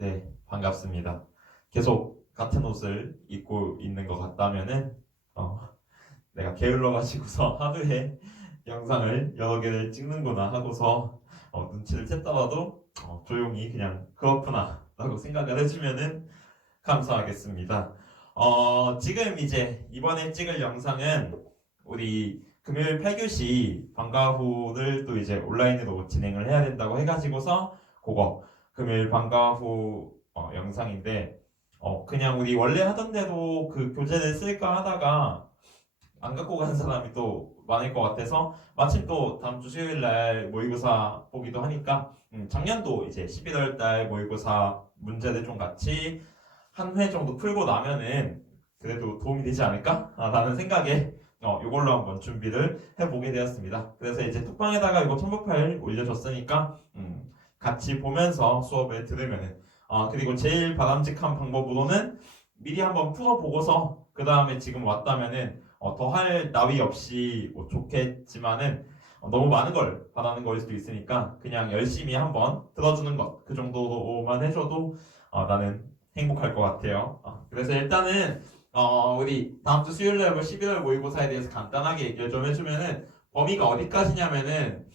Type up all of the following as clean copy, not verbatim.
네, 반갑습니다. 계속 같은 옷을 입고 있는 것 같다면은 어, 내가 게을러가지고서 하루에 영상을 여러 개를 찍는구나 하고서 눈치를 챘더라도 조용히 그냥 그렇구나 라고 생각을 해주면은 감사하겠습니다. 지금 이제 이번에 찍을 영상은 우리 금요일 8교시 방과 후를 또 이제 온라인으로 진행을 해야 된다고 해가지고서 그거 금요일 방과 후 영상인데 그냥 우리 원래 하던 대로 그 교재를 쓸까 하다가 안 갖고 가는 사람이 또 많을 것 같아서 마침 또 다음 주 수요일 날 모의고사 보기도 하니까 작년도 이제 11월 달 모의고사 문제를 좀 같이 한 회 정도 풀고 나면은 그래도 도움이 되지 않을까? 라는 생각에 이걸로 한번 준비를 해보게 되었습니다. 그래서 이제 톡방에다가 이거 첨부 파일 올려줬으니까 같이 보면서 수업을 들으면은 그리고 제일 바람직한 방법으로는 미리 한번 풀어보고서 그 다음에 지금 왔다면은 더 할 나위 없이 뭐 좋겠지만은 너무 많은 걸 바라는 거일 수도 있으니까 그냥 열심히 한번 들어주는 것 그 정도만 해줘도 나는 행복할 것 같아요. 그래서 일단은 우리 다음 주 수요일 날 11월 모의고사에 대해서 간단하게 얘기를 좀 해주면은 범위가 어디까지냐면은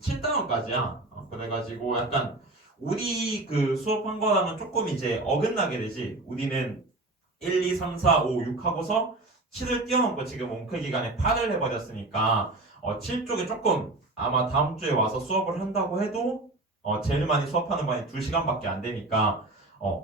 7단원까지야. 그래가지고 약간 우리 그 수업한 거랑은 조금 이제 어긋나게 되지. 우리는 1, 2, 3, 4, 5, 6 하고서 7을 뛰어넘고 지금 원크 기간에 8을 해버렸으니까 7 쪽에 조금 아마 다음 주에 와서 수업을 한다고 해도 제일 많이 수업하는 반이 2시간밖에 안 되니까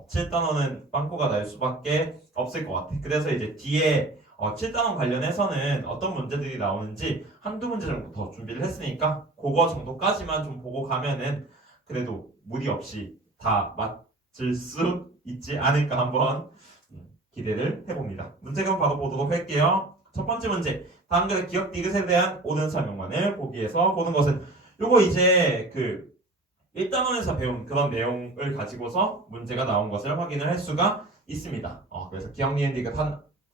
7단원은 빵꾸가 날 수밖에 없을 것 같아. 그래서 이제 뒤에 7단원 관련해서는 어떤 문제들이 나오는지 한두 문제 정도 더 준비를 했으니까 그거 정도까지만 좀 보고 가면은 그래도 무리 없이 다 맞을 수 있지 않을까 한번 기대를 해봅니다. 문제금 바로 보도록 할게요. 첫 번째 문제. 다음 글의 기억 디귿에 대한 옳은 설명만을 보기에서 보는 것은 요거 이제 그 1단원에서 배운 그런 내용을 가지고서 문제가 나온 것을 확인을 할 수가 있습니다. 그래서 기억, 니은, 디귿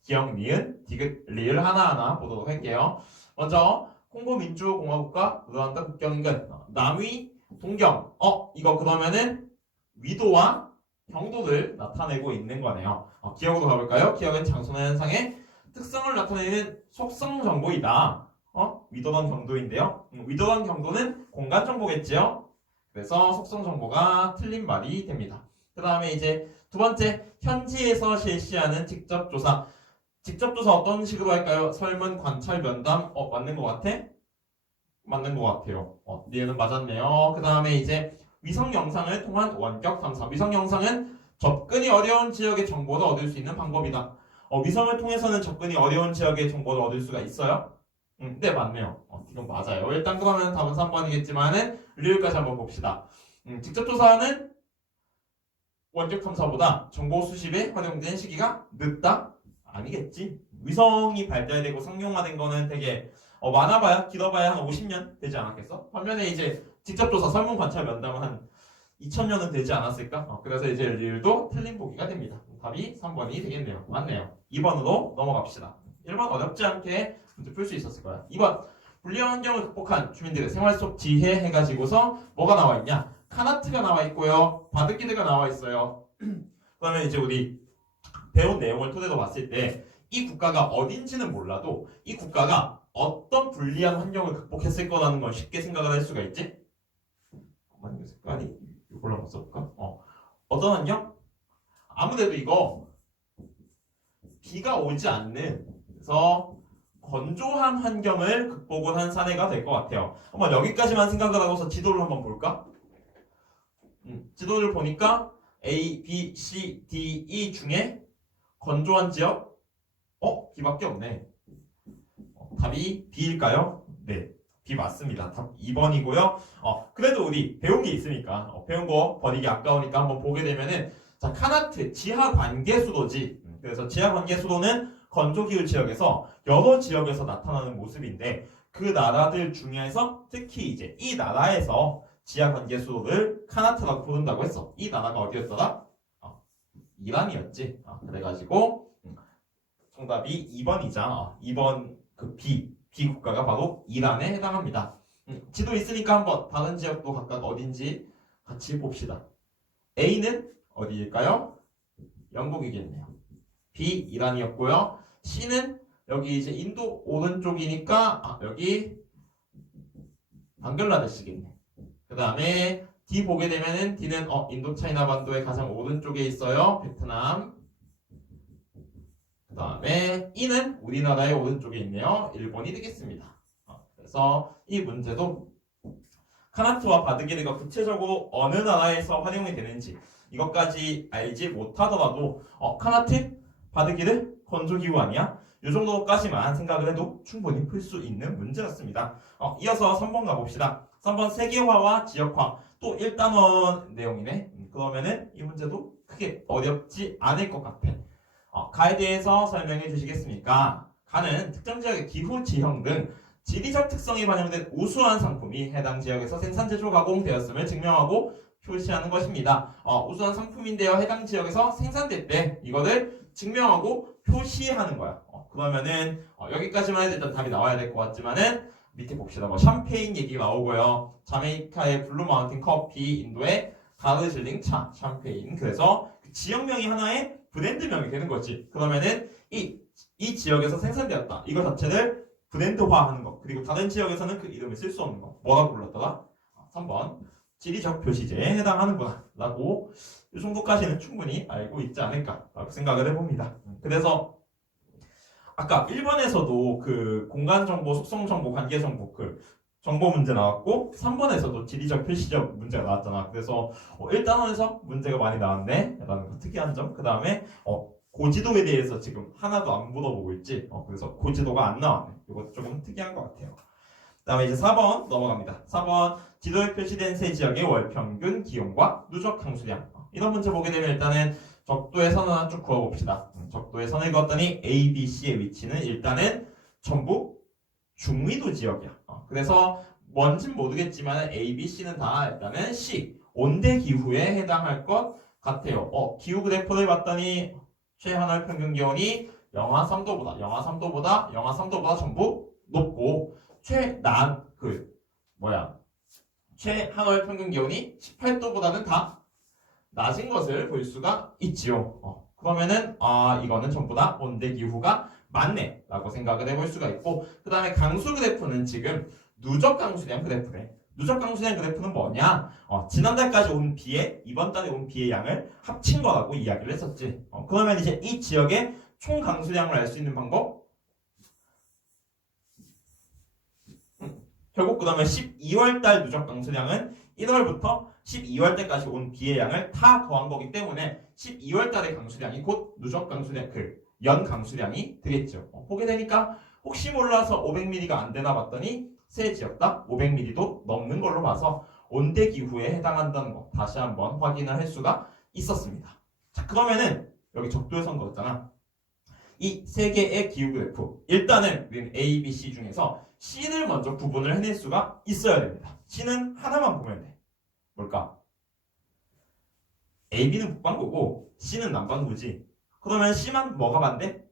기억, 니은, 디귿, 리을 하나하나 보도록 할게요. 먼저 콩고 민주공화국과 루안다 국경인근 남위, 동경. 이거 그러면은 위도와 경도를 나타내고 있는 거네요. 기억으로 가볼까요? 기억은 장소나 현상의 특성을 나타내는 속성 정보이다. 위도던 경도인데요. 위도던 경도는 공간 정보겠지요. 그래서 속성 정보가 틀린 말이 됩니다. 그 다음에 이제 두 번째, 현지에서 실시하는 직접 조사. 직접 조사 어떤 식으로 할까요? 설문, 관찰, 면담. 맞는 것 같아? 맞는 것 같아요. 니은은 맞았네요. 그 다음에 이제 위성 영상을 통한 원격 탐사. 위성 영상은 접근이 어려운 지역의 정보를 얻을 수 있는 방법이다. 위성을 통해서는 접근이 어려운 지역의 정보를 얻을 수가 있어요? 네, 맞네요. 이건 맞아요. 일단 그러면 답은 3번이겠지만은 리을까지 한번 봅시다. 직접 조사는 원격 탐사보다 정보 수집에 활용된 시기가 늦다? 아니겠지. 위성이 발달되고 상용화된 거는 되게 많아봐야 길어봐야 한 50년 되지 않았겠어? 반면에 이제 직접 조사 설문 관찰 면담은 한 2000년은 되지 않았을까? 그래서 이제 리을도 틀린 보기가 됩니다. 답이 3번이 되겠네요. 맞네요. 2번으로 넘어갑시다. 1번 어렵지 않게 문제 풀 수 있었을 거야. 2번 불리한 환경을 극복한 주민들의 생활 속 지혜 해가지고서 뭐가 나와 있냐? 카나트가 나와 있고요. 바드기드가 나와 있어요. 그러면 이제 우리 배운 내용을 토대로 봤을 때 이 국가가 어딘지는 몰라도 이 국가가 어떤 불리한 환경을 극복했을 거라는 걸 쉽게 생각을 할 수가 있지? 맞는 색깔이 이걸로 한번 써볼까? 어떤 환경? 아무래도 이거 비가 오지 않는 그래서 건조한 환경을 극복을 한 사례가 될 것 같아요. 한번 여기까지만 생각을 하고서 지도를 한번 볼까? 지도를 보니까 A, B, C, D, E 중에 건조한 지역? B밖에 없네. 답이 B일까요? 네, B 맞습니다. 답 2번이고요. 그래도 우리 배운 게 있으니까 배운 거 버리기 아까우니까 한번 보게 되면은 자, 카나트 지하 관계 수도지. 그래서 지하 관계 수도는 건조기후 지역에서 여러 지역에서 나타나는 모습인데 그 나라들 중에서 특히 이제 이 나라에서 지하 관계 수도를 카나트라고 부른다고 했어. 이 나라가 어디였더라? 이란이었지. 그래가지고 정답이 2번이자 2번 그 B 국가가 바로 이란에 해당합니다. 지도 있으니까 한번 다른 지역도 각각 어딘지 같이 봅시다. A는 어디일까요? 영국이겠네요. B 이란이었고요. C는 여기 이제 인도 오른쪽이니까 여기 방글라데시겠네. 그 다음에 D 보게 되면은 D는 인도차이나 반도의 가장 오른쪽에 있어요. 베트남. 그 다음에 E는 우리나라의 오른쪽에 있네요. 일본이 되겠습니다. 그래서 이 문제도 카나트와 바드기르가 구체적으로 어느 나라에서 활용이 되는지 이것까지 알지 못하더라도 카나트, 바드기르, 건조기후 아니야? 이 정도까지만 생각을 해도 충분히 풀 수 있는 문제였습니다. 이어서 3번 가봅시다. 3번 세계화와 지역화 또 1단원 내용이네. 그러면은 이 문제도 크게 어렵지 않을 것 같아. 가에 대해서 설명해 주시겠습니까? 가는 특정 지역의 기후, 지형 등 지리적 특성이 반영된 우수한 상품이 해당 지역에서 생산, 제조, 가공되었음을 증명하고 표시하는 것입니다. 우수한 상품인데요. 해당 지역에서 생산될 때 이거를 증명하고 표시하는 거야. 그러면은 여기까지만 해도 일단 답이 나와야 될 것 같지만은 밑에 봅시다. 뭐 샴페인 얘기 나오고요. 자메이카의 블루 마운틴 커피, 인도의 다르질링 차, 샴페인. 그래서 그 지역명이 하나의 브랜드명이 되는 거지. 그러면은 이 지역에서 생산되었다. 이거 자체를 브랜드화하는 거. 그리고 다른 지역에서는 그 이름을 쓸 수 없는 거. 뭐라고 불렀더라? 3번. 지리적 표시제에 해당하는구나. 라고 이 정도까지는 충분히 알고 있지 않을까. 라고 생각을 해봅니다. 그래서 아까 1번에서도 그 공간정보, 속성정보, 관계정보 그 정보 문제 나왔고 3번에서도 지리적 표시적 문제가 나왔잖아. 그래서 1단원에서 문제가 많이 나왔네 라는 거 특이한 점. 그 다음에 고지도에 대해서 지금 하나도 안 물어보고 있지. 그래서 고지도가 안 나왔네. 이것도 조금 특이한 것 같아요. 그 다음에 이제 4번 넘어갑니다. 4번 지도에 표시된 세 지역의 월평균 기온과 누적 강수량. 이런 문제 보게 되면 일단은 적도의 선을 하나 쭉 그어봅시다. 적도의 선을 그었더니 A, B, C의 위치는 일단은 전부 중위도 지역이야. 그래서 뭔진 모르겠지만 A, B, C는 다 일단은 C 온대 기후에 해당할 것 같아요. 기후 그래프를 봤더니 최하늘 평균 기온이 영하 3도보다 전부 높고 최하늘 평균 기온이 18도보다는 다 낮은 것을 볼 수가 있지요. 그러면은 이거는 전부 다 온대 기후가 맞네 라고 생각을 해볼 수가 있고, 그 다음에 강수 그래프는 지금 누적 강수량 그래프래. 누적 강수량 그래프는 뭐냐? 지난달까지 온 비에 이번 달에 온 비의 양을 합친 거라고 이야기를 했었지. 그러면 이제 이 지역의 총 강수량을 알 수 있는 방법? 결국 그러면 12월 달 누적 강수량은 1월부터 12월 때까지 온 비의 양을 다 더한 거기 때문에 12월 달의 강수량이 곧 누적 강수량 연 강수량이 되겠죠. 보게 되니까 혹시 몰라서 500mm가 안 되나 봤더니 세 지역 다 500mm도 넘는 걸로 봐서 온대 기후에 해당한다는 거 다시 한번 확인을 할 수가 있었습니다. 자, 그러면은 여기 적도의 선 그었잖아. 이 세 개의 기후 그래프 일단은 우리는 A, B, C 중에서 C를 먼저 구분을 해낼 수가 있어야 됩니다. C는 하나만 보면 돼. 뭘까? A, B는 북반구고 C는 남반구지. 그러면 C만 뭐가 반대?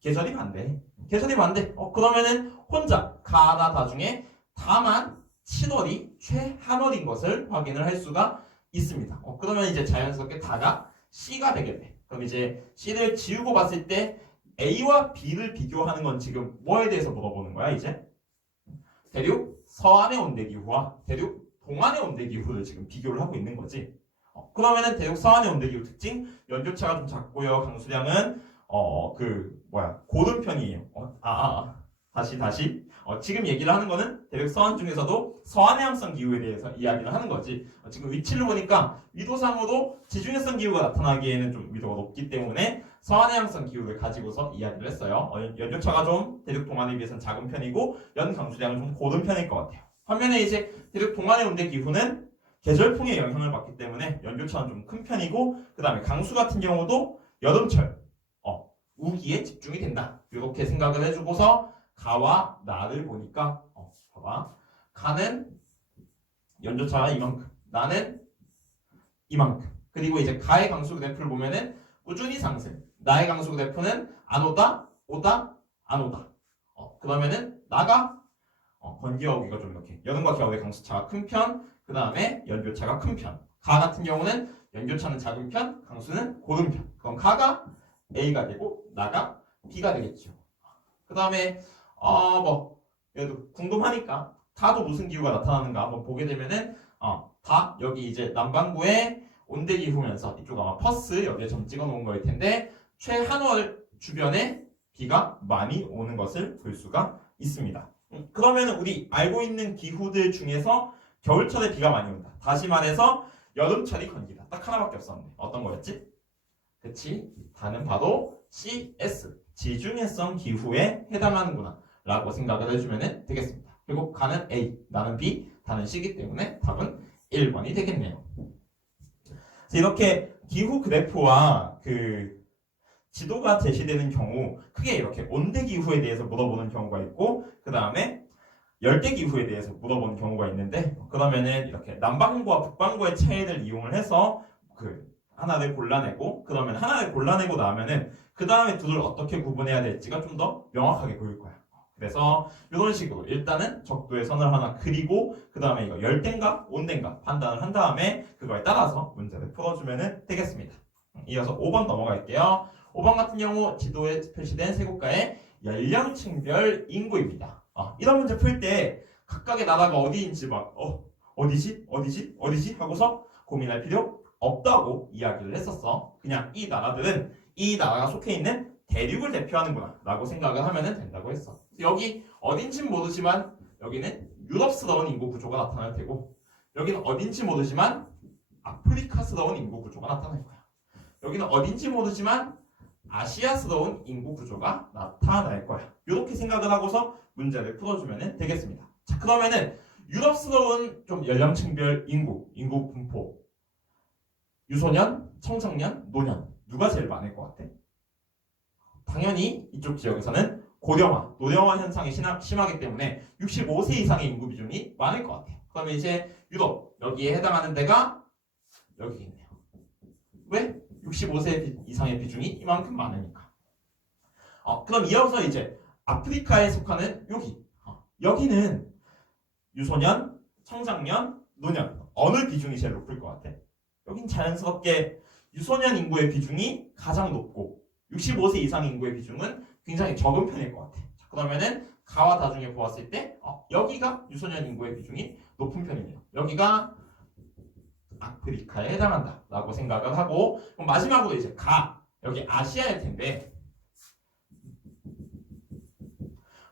계절이 반대. 계절이 반대. 그러면은 혼자 가나 다 중에 다만 7월이 최한월인 것을 확인을 할 수가 있습니다. 그러면 이제 자연스럽게 다가 C가 되겠네. 그럼 이제 C를 지우고 봤을 때 A와 B를 비교하는 건 지금 뭐에 대해서 물어보는 거야 이제? 대륙 서안의 온대기후와 대륙 동안의 온대기후를 지금 비교를 하고 있는 거지. 그러면은 대륙 서안의 온대기후 특징 연조차가 좀 작고요. 강수량은 고른 편이에요. 다시. 지금 얘기를 하는 거는 대륙 서안 중에서도 서안해양성 기후에 대해서 이야기를 하는 거지. 지금 위치를 보니까 위도상으로 지중해성 기후가 나타나기에는 좀 위도가 높기 때문에 서안해양성 기후를 가지고서 이야기를 했어요. 연조차가 좀 대륙 동안에 비해서는 작은 편이고 연 강수량은 좀 고른 편일 것 같아요. 반면에 이제 대륙 동안의 온대 기후는 계절풍의 영향을 받기 때문에 연조차는 좀 큰 편이고, 그 다음에 강수 같은 경우도 여름철 우기에 집중이 된다. 이렇게 생각을 해주고서 가와 나를 보니까 봐봐. 가는 연조차가 이만큼, 나는 이만큼. 그리고 이제 가의 강수 그래프를 보면은 꾸준히 상승. 나의 강수 그래프는 안 오다, 안 오다. 그러면은 나가 건기와 우기가 좀 이렇게 여름과 겨울의 강수차가 큰 편, 그 다음에 연조차가 큰 편. 가 같은 경우는 연교차는 작은 편, 강수는 고른 편. 그럼 가가 A가 되고 나가 B가 되겠죠. 그 다음에 얘도 궁금하니까 다도 무슨 기후가 나타나는가 한번 보게 되면은 다 여기 이제 남반구에 온대기후면서 이쪽 아마 퍼스 여기에 점 찍어 놓은 거일 텐데 최한월 주변에 비가 많이 오는 것을 볼 수가 있습니다. 그러면 우리 알고 있는 기후들 중에서 겨울철에 비가 많이 온다. 다시 말해서 여름철이 건기다. 딱 하나밖에 없었는데 어떤 거였지? 그치? 다는 봐도 CS 지중해성 기후에 해당하는구나 라고 생각을 해주면 되겠습니다. 그리고 가는 A, 나는 B, 다는 C이기 때문에 답은 1번이 되겠네요. 이렇게 기후 그래프와 그 지도가 제시되는 경우 크게 이렇게 온대 기후에 대해서 물어보는 경우가 있고 그 다음에 열대 기후에 대해서 물어보는 경우가 있는데 그러면은 이렇게 남반구와 북반구의 차이를 이용을 해서 그 하나를 골라내고 그러면 하나를 골라내고 나면은 그 다음에 둘을 어떻게 구분해야 될지가 좀 더 명확하게 보일 거야. 그래서 이런 식으로 일단은 적도의 선을 하나 그리고 그 다음에 이거 열대인가 온대인가 판단을 한 다음에 그거에 따라서 문제를 풀어주면 되겠습니다. 이어서 5번 넘어갈게요. 5번 같은 경우 지도에 표시된 세 국가의 연령층별 인구입니다. 이런 문제 풀 때 각각의 나라가 어디인지 막 어디지 하고서 고민할 필요 없다고 이야기를 했었어. 그냥 이 나라들은 이 나라가 속해 있는 대륙을 대표하는구나 라고 생각을 하면 된다고 했어. 여기 어딘진 모르지만 여기는 유럽스러운 인구 구조가 나타날 테고 여기는 어딘지 모르지만 아프리카스러운 인구 구조가 나타날 거야. 여기는 어딘지 모르지만 아시아스러운 인구 구조가 나타날 거야. 이렇게 생각을 하고서 문제를 풀어주면 되겠습니다. 자, 그러면은 유럽스러운 좀 연령층별 인구 분포 유소년, 청소년, 노년 누가 제일 많을 것 같아? 당연히 이쪽 지역에서는 고령화, 노령화 현상이 심하기 때문에 65세 이상의 인구 비중이 많을 것 같아요. 그러면 이제 유럽 여기에 해당하는 데가 여기 있네요. 왜? 65세 이상의 비중이 이만큼 많으니까. 그럼 이어서 이제 아프리카에 속하는 여기는 유소년, 청장년, 노년 어느 비중이 제일 높을 것 같아? 여긴 자연스럽게 유소년 인구의 비중이 가장 높고 65세 이상 인구의 비중은 굉장히 적은 편일 것 같아. 자, 그러면은 가와 다 중에 보았을 때 여기가 유소년 인구의 비중이 높은 편이네요. 여기가 아프리카에 해당한다 라고 생각을 하고 그럼 마지막으로 이제 여기 아시아일 텐데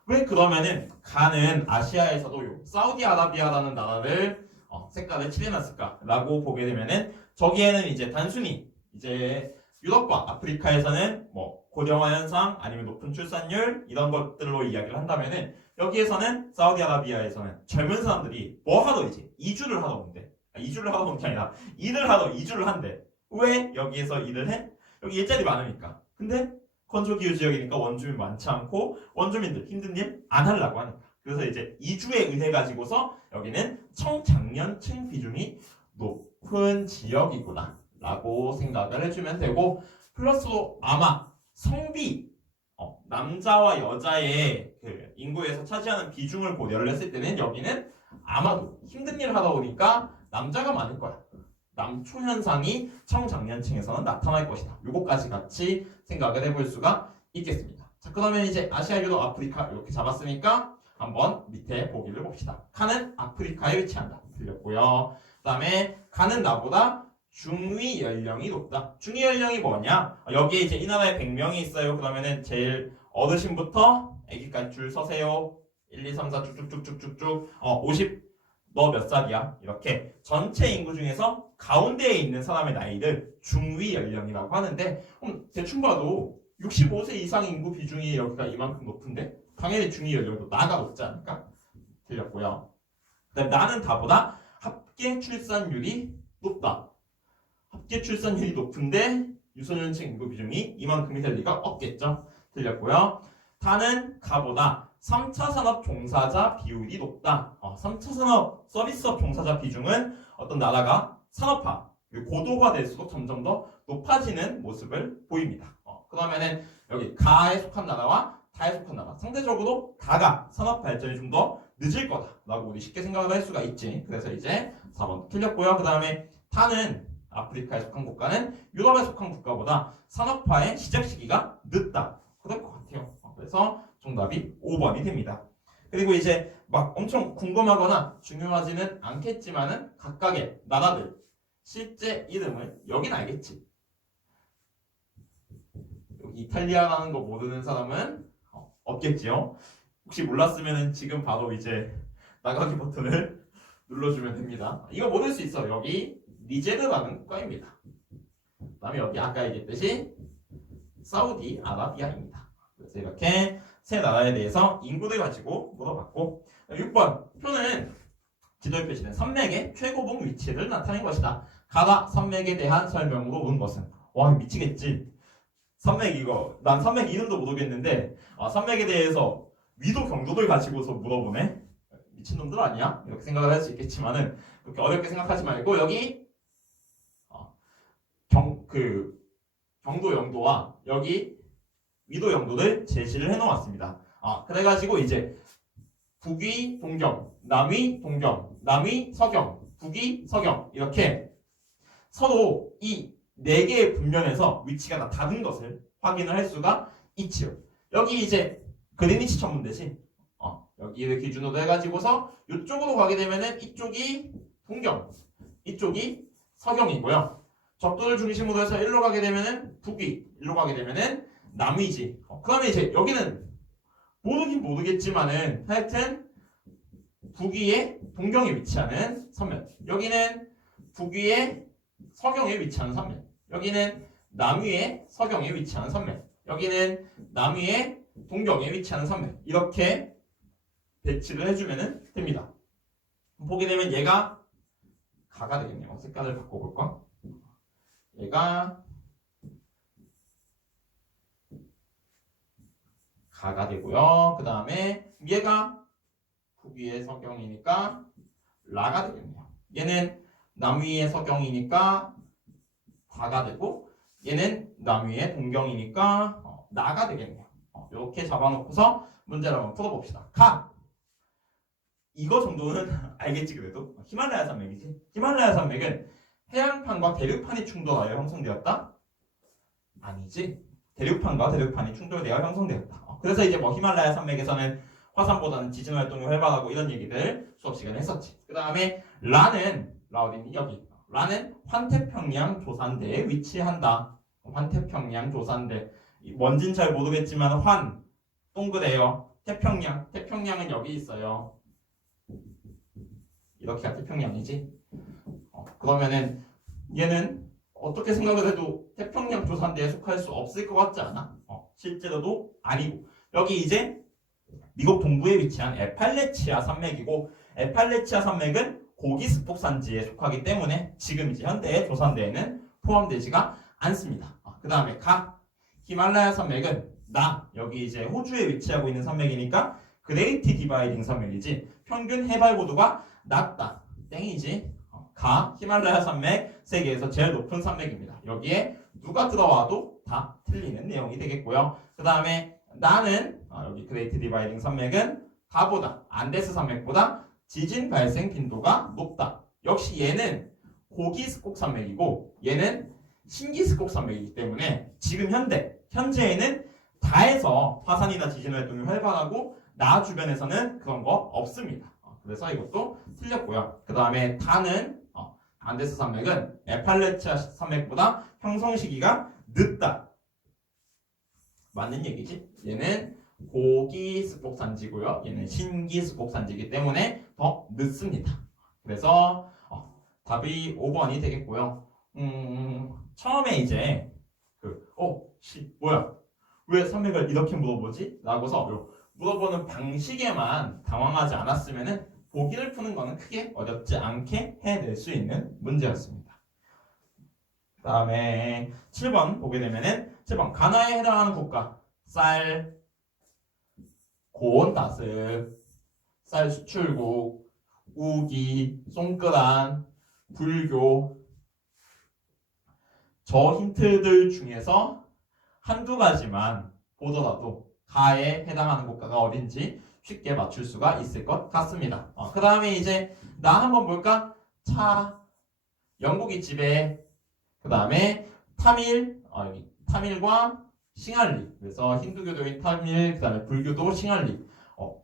왜 그러면은 가는 아시아에서도 사우디아라비아라는 나라를 색깔을 칠해놨을까 라고 보게 되면은 저기에는 이제 단순히 이제 유럽과 아프리카에서는 뭐 고령화 현상 아니면 높은 출산율 이런 것들로 이야기를 한다면은 여기에서는 사우디아라비아에서는 젊은 사람들이 뭐 하러 이제 이주를 하러 온대. 이주를 하러 온 게 아니라 일을 하러 이주를 한대. 왜 여기에서 일을 해? 여기 일자리 많으니까. 근데 건조기후 지역이니까 원주민 많지 않고 원주민들 힘든 일 안 하려고 하니까. 그래서 이제 이주에 의해 가지고서 여기는 청장년층 비중이 높은 지역이구나 라고 생각을 해주면 되고 플러스로 아마 성비 남자와 여자의 그 인구에서 차지하는 비중을 고려를 했을 때는 여기는 아마도 힘든 일 하다 보니까 남자가 많을 거야. 남초 현상이 청장년층에서는 나타날 것이다. 요거까지 같이 생각을 해볼 수가 있겠습니다. 자, 그러면 이제 아시아, 유럽, 아프리카 이렇게 잡았으니까 한번 밑에 보기를 봅시다. 칸은 아프리카에 위치한다. 틀렸고요. 그 다음에 칸은 나보다 중위 연령이 높다. 중위 연령이 뭐냐? 여기에 이제 이 나라에 100명이 있어요. 그러면은 제일 어르신부터 아기까지 줄 서세요. 1, 2, 3, 4 쭉쭉쭉쭉쭉 50 너 몇 살이야? 이렇게 전체 인구 중에서 가운데에 있는 사람의 나이를 중위 연령이라고 하는데 대충 봐도 65세 이상 인구 비중이 여기가 이만큼 높은데 당연히 중위 연령도 나가 높지 않을까? 틀렸고요. 그다음에 나는 다보다 합계 출산율이 높다. 합계 출산율이 높은데 유소년층 인구 비중이 이만큼이 될 리가 없겠죠. 틀렸고요. 다는 가보다 3차 산업 종사자 비율이 높다. 3차 산업 서비스업 종사자 비중은 어떤 나라가 산업화, 고도화될수록 점점 더 높아지는 모습을 보입니다. 그러면은 여기 가에 속한 나라와 다에 속한 나라 상대적으로 다가 산업 발전이 좀 더 늦을 거다라고 우리 쉽게 생각을 할 수가 있지. 그래서 이제 4번 틀렸고요. 그 다음에 다는 아프리카에 속한 국가는 유럽에 속한 국가보다 산업화의 시작 시기가 늦다. 그럴 것 같아요. 그래서 정답이 5번이 됩니다. 그리고 이제 막 엄청 궁금하거나 중요하지는 않겠지만은 각각의 나라들 실제 이름을 여긴 알겠지. 여기 이탈리아라는 거 모르는 사람은 없겠지요. 혹시 몰랐으면 지금 바로 이제 나가기 버튼을 눌러주면 됩니다. 이거 모를 수 있어. 여기 니제르라는 국가입니다. 그 다음에 여기 아까 얘기했듯이 사우디아라비아입니다. 그래서 이렇게 세 나라에 대해서 인구를 가지고 물어봤고 6번 표는 지도에 표시된 산맥의 최고봉 위치를 나타낸 것이다. 가라 산맥에 대한 설명으로 온 것은 와 미치겠지. 산맥 이거 난 산맥 이름도 모르겠는데 산맥에 대해서 위도 경도를 가지고서 물어보네. 미친놈들 아니야? 이렇게 생각을 할 수 있겠지만은 그렇게 어렵게 생각하지 말고 여기 경도 영도와 여기 위도 영도를 제시를 해놓았습니다. 그래가지고 이제 북위 동경, 남위 동경, 남위 서경, 북위 서경 이렇게 서로 이 네 개의 분면에서 위치가 다 다른 것을 확인을 할 수가 있지요. 여기 이제 그리니치 천문대지. 여기를 기준으로 해가지고서 이쪽으로 가게 되면은 이쪽이 동경, 이쪽이 서경이고요. 적도를 중심으로 해서 일로 가게 되면은 북위, 일로 가게 되면은 남위지. 그다음에 이제 여기는 모르긴 모르겠지만은 하여튼 북위에 동경에 위치하는 선면, 여기는 북위에 서경에 위치하는 선면, 여기는 남위에 서경에 위치하는 선면, 여기는 남위에 동경에 위치하는 선면 이렇게 배치를 해주면 됩니다. 보게 되면 얘가 가가 되겠네요. 색깔을 바꿔볼까? 얘가 가가 되고요. 그 다음에 얘가 북위의 서경이니까 라가 되겠네요. 얘는 남위의 서경이니까 다가 되고 얘는 남위의 동경이니까 나가 되겠네요. 이렇게 잡아놓고서 문제를 한번 풀어봅시다. 가! 이거 정도는 알겠지 그래도? 히말라야 산맥이지. 히말라야 산맥은 해양판과 대륙판이 충돌하여 형성되었다? 아니지. 대륙판과 대륙판이 충돌되어 형성되었다. 그래서 이제 뭐 히말라야 산맥에서는 화산보다는 지진 활동이 활발하고 이런 얘기들 수업 시간에 했었지. 그 다음에 라는 어디니? 여기. 라는 환태평양 조산대에 위치한다. 환태평양 조산대. 뭔진 잘 모르겠지만 환 동그래요. 태평양은 여기 있어요. 이렇게가 태평양이지. 그러면은 얘는 어떻게 생각을 해도 태평양 조산대에 속할 수 없을 것 같지 않아? 실제로도 아니고 여기 이제 미국 동부에 위치한 에팔레치아 산맥이고 에팔레치아 산맥은 고기 스폭 산지에 속하기 때문에 지금 이제 현대의 조산대에는 포함되지가 않습니다. 그 다음에 히말라야 산맥은 여기 이제 호주에 위치하고 있는 산맥이니까 그레이트 디바이딩 산맥이지 평균 해발 고도가 낮다. 땡이지. 히말라야 산맥 세계에서 제일 높은 산맥입니다. 여기에 누가 들어와도 다 틀리는 내용이 되겠고요. 그 다음에 나는 여기 그레이트 디바이딩 산맥은 안데스 산맥보다 지진 발생 빈도가 높다. 역시 얘는 고기스콕 산맥이고 얘는 신기스콕 산맥이기 때문에 지금 현재에는 다에서 화산이나 지진 활동이 활발하고 나 주변에서는 그런 거 없습니다. 그래서 이것도 틀렸고요. 그 다음에 다는 안데스 산맥은 에팔레치아 산맥보다 형성 시기가 늦다. 맞는 얘기지? 얘는 고기스폭 산지고요. 얘는 신기스폭 산지이기 때문에 더 늦습니다. 그래서 답이 5번이 되겠고요. 처음에 이제 뭐야? 왜 산맥을 이렇게 물어보지? 라고서 물어보는 방식에만 당황하지 않았으면은 보기를 푸는 거는 크게 어렵지 않게 해낼 수 있는 문제였습니다. 그 다음에 7번 보게 되면은 7번 가나에 해당하는 국가 쌀, 고온 다습, 쌀 수출국, 우기, 송크란, 불교 저 힌트들 중에서 한두 가지만 보더라도 가에 해당하는 국가가 어딘지 쉽게 맞출 수가 있을 것 같습니다. 그 다음에 이제 나 한번 볼까? 영국이 지배 그 다음에 여기 타밀과 싱할리. 그래서 힌두교도인 타밀, 그 다음에 불교도 싱할리.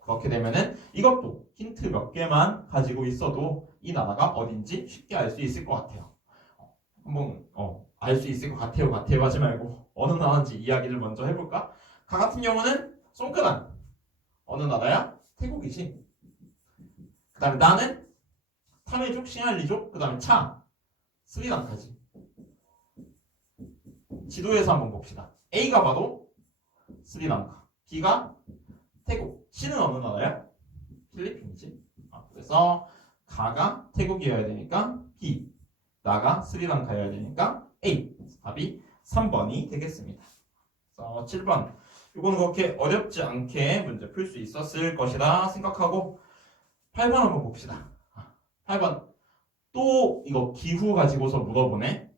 그렇게 되면은 이것도 힌트 몇 개만 가지고 있어도 이 나라가 어딘지 쉽게 알 수 있을 것 같아요. 한번 알 수 있을 것 같아요 하지 말고 어느 나라인지 이야기를 먼저 해볼까? 가 같은 경우는 송크란. 어느 나라야? 태국이지. 그 다음에 나는 타밀족, 싱할리족, 그 다음에 스리랑카지. 지도에서 한번 봅시다. A가 바로 스리랑카, B가 태국, C는 어느 나라야? 필리핀이지. 그래서 가가 태국이어야 되니까 B, 나가 스리랑카여야 되니까 A. 답이 3번이 되겠습니다. 그래서 7번. 이건 그렇게 어렵지 않게 문제 풀 수 있었을 것이라 생각하고 8번 한번 봅시다. 8번. 또 이거 기후 가지고서 물어보네.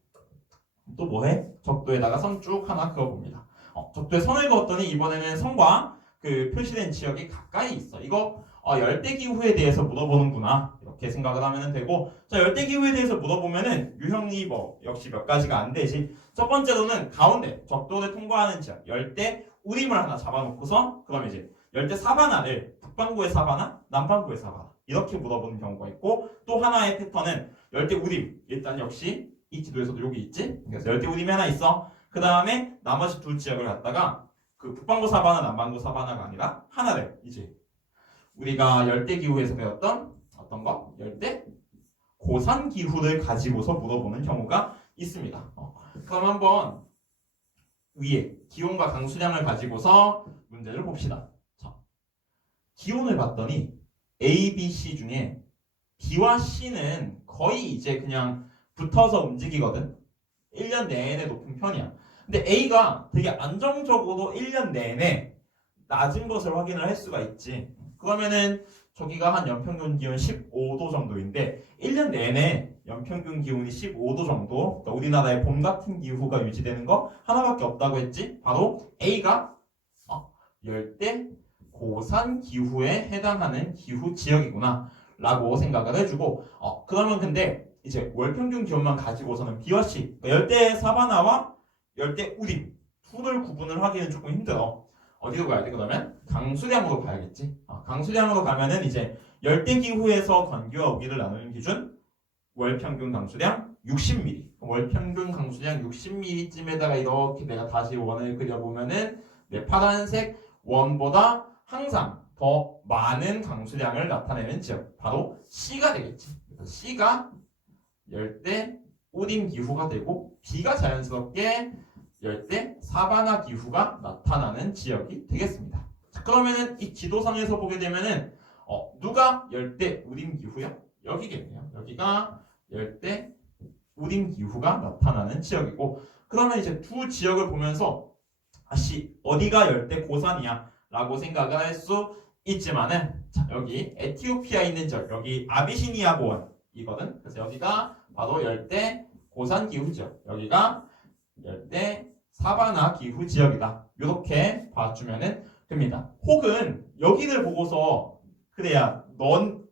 또 뭐해? 적도에다가 선 쭉 하나 그어봅니다. 적도에 선을 그었더니 이번에는 선과 그 표시된 지역이 가까이 있어. 이거 열대기후에 대해서 물어보는구나 이렇게 생각을 하면 되고, 자, 열대기후에 대해서 물어보면은 유형이 역시 몇 가지가 안 되지. 첫 번째로는 가운데 적도를 통과하는 지역 열대 우림을 하나 잡아놓고서 그럼 이제 열대 사바나를 북반구의 사바나, 남반구의 사바나 이렇게 물어보는 경우가 있고, 또 하나의 패턴은 열대 우림. 일단 역시 이 지도에서도 여기 있지. 그래서 열대 우림이 하나 있어. 그 다음에 나머지 두 지역을 갖다가 그 북반구 사바나, 남반구 사바나가 아니라 하나를 이제 우리가 열대기후에서 배웠던 어떤 거? 열대 고산기후를 가지고서 물어보는 경우가 있습니다. 그럼 한번 위에 기온과 강수량을 가지고서 문제를 봅시다. 자, 기온을 봤더니 A, B, C 중에 B와 C는 거의 이제 그냥 붙어서 움직이거든. 1년 내내 높은 편이야. 근데 A가 되게 안정적으로 1년 내내 낮은 것을 확인을 할 수가 있지. 그러면은 저기가 한 연평균 기온 15도 정도인데 1년 내내 연평균 기온이 15도 정도, 그러니까 우리나라의 봄 같은 기후가 유지되는 거 하나밖에 없다고 했지. 바로 A가 열대 고산 기후에 해당하는 기후 지역이구나 라고 생각을 해주고, 그러면 근데 이제 월평균 기온만 가지고서는 B와 C, 그러니까 열대 사바나와 열대 우림 둘을 구분을 하기는 조금 힘들어. 어디로 가야 돼? 그러면 강수량으로 가야겠지. 강수량으로 가면은 이제 열대기후에서 건기와 우기를 나누는 기준 월평균 강수량 60mm. 월평균 강수량 60mm쯤에다가 이렇게 내가 다시 원을 그려보면은 파란색 원보다 항상 더 많은 강수량을 나타내는 지역, 바로 C가 되겠지. 그래서 C가 열대 우림 기후가 되고 B가 자연스럽게 열대 사바나 기후가 나타나는 지역이 되겠습니다. 자, 그러면은 이 지도상에서 보게 되면은 누가 열대 우림 기후요? 여기겠네요. 여기가 열대 우림 기후가 나타나는 지역이고, 그러면 이제 두 지역을 보면서 어디가 열대 고산이야 라고 생각을 할 수 있지만은, 자, 여기 에티오피아에 있는 지역, 여기 아비시니아 고원이거든. 그래서 여기가 바로 열대 고산 기후 지역, 여기가 열대 사바나 기후 지역이다. 이렇게 봐주면 됩니다. 혹은 여기를 보고서 그래야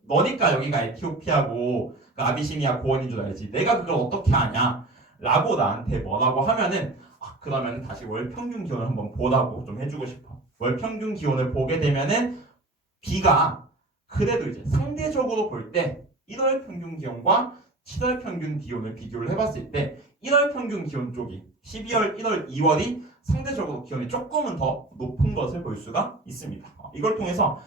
너니까 여기가 에티오피아고 그 아비시니아 고원인 줄 알지, 내가 그걸 어떻게 아냐 라고 나한테 뭐라고 하면은 그러면 다시 월평균 기온을 한번 보라고 좀 해주고 싶어. 월평균 기온을 보게 되면은 B가 그래도 이제 상대적으로 볼 때 1월 평균 기온과 7월 평균 기온을 비교를 해봤을 때 1월 평균 기온 쪽이 12월, 1월, 2월이 상대적으로 기온이 조금은 더 높은 것을 볼 수가 있습니다. 이걸 통해서